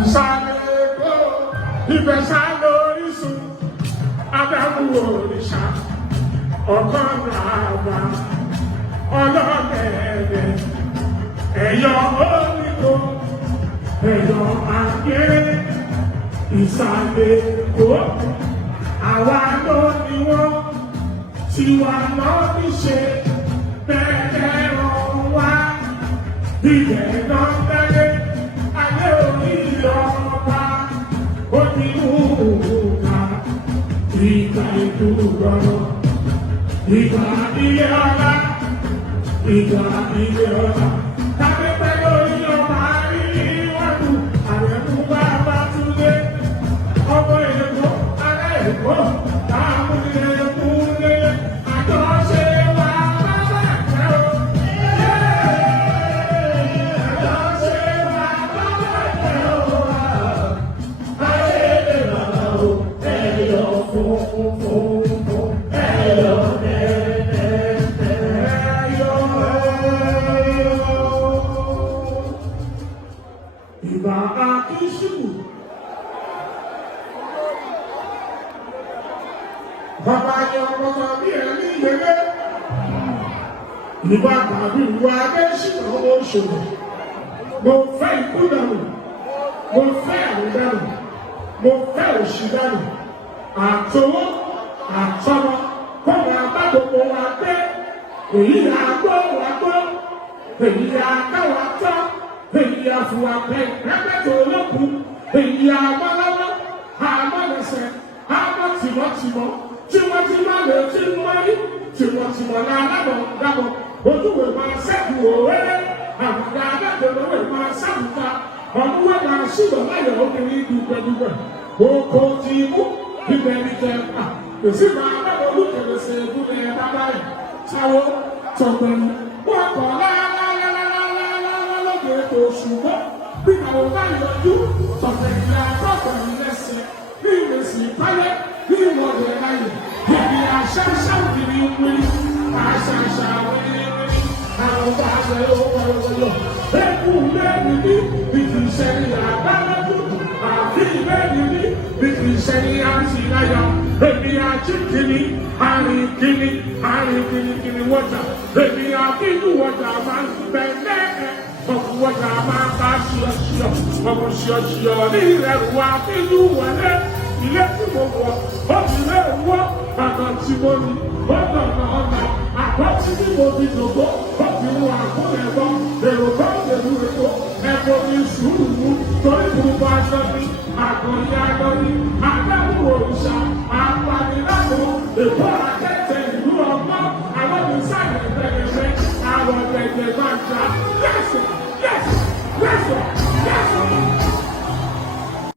ìsàlẹ̀ èkó ìbẹ̀sà lóríṣun adágún òrìṣà ọ̀kan ràbà ọlọ́dẹ̀ẹ̀dẹ̀ ẹ̀yọ̀ oníkó ẹ̀yọ̀ àgbé ìsàlẹ̀ èkó àwa ló ní wọ́n tiwa náà ní ṣe bẹ́ẹ̀ ràn wá ilẹ̀ náà tẹ́lẹ̀ ayé orí ọba onímùúta ìgbà ìdúró ìgbà ilé ọlá ìgbà ilé ọlá tàbí pẹ̀lú orí ọba rí wájú àrẹ̀mú bàbá túnlé ọmọ èkó ará èkó táwọn èkó lé àjọṣe wa bàbá jẹ́ o. Àjọṣe wa bàbá jẹ́ o. Ayé lè bàbá o, ẹ̀yọ̀ fún ẹ̀yọ̀ ìbá akíṣùkù bàbá yẹn ọmọ bí ẹni ìgbẹ́lẹ́ ìbá tàbí ìwà adéṣìnà oṣòwò mo fẹ́ ikú dànù mo fẹ́ àrùn dànù mo fẹ́ òṣì dànù àtọwọ́ àtọmọ kọ́mọ abágbogbo wa gbé èyí àgbọ̀ wa gbọ́ èyí àgbọ̀ tọ́ èyí àfùwà pẹ̀lẹ́pẹ̀tẹ̀ olókùn èyí àmọ́lọ́wọ́ àmọ́lẹ́sẹ̀ àmọ́tìmọ́tìmọ́ tímọ́tímọ́ lè tí wọ́n rí tímọ́tímọ́ náà lábọ̀ ojúwe máa sẹ́kù òwe àbùdá adájọ́lọ́wọ́ máa sábùta ọdúnwé máa ṣùgbọ́n láyọ̀ obìnrin dùgbẹ̀dùgbẹ̀ oko ti mú ìbẹ̀rù jẹ pa èsì máa dábọ̀ olùkèrèsè ìbúlẹ̀ bàbá yìí sáwọ́ tọ̀gbẹ̀rù wọ́n kọ̀ lókè ètò ṣùgbọ́n bí àwọn bá yọjú tọ̀gbẹ̀rù àtọ̀gbẹ̀rù lẹ́sẹ̀ bí ìrẹsì ìpálẹ̀ bí ìwọ̀dẹ̀ láyè ìbí àṣàṣà òkìrì wíwí àṣàṣà wíwí àwọn bá ṣe owó ọlọ́ ẹkú lẹ́nu ní ìdí ìṣẹ̀lẹ̀ àgbàlẹ́dù àfi lẹ́nu ní ìdí ìṣẹ̀lẹ̀ àti ìláyà èmi àjíkìní àrìnkìní àrìnkìní wọ́jà èmi àkínú wọ́jà máa ń bẹ̀ lẹ́ẹ̀ ọkùn wọ́jà máa bá ṣíọṣíọ ọkùn ṣíọṣíọ ní ìrẹ̀rù àkínú wọlé ilé tí mo wọ̀ obìnrin èwọ́ àná tí mo ní ọ̀nà ọ̀nà àpótí tí mo fi dògbò obìnrin àkúrẹ̀gbọ́ èrò bá èrò èkó ẹ̀kọ́ ní sùúrù torí gbogbo aṣọ ní àkọ́yé agbọ́ní adágún òrìṣà apaniláàbò èkó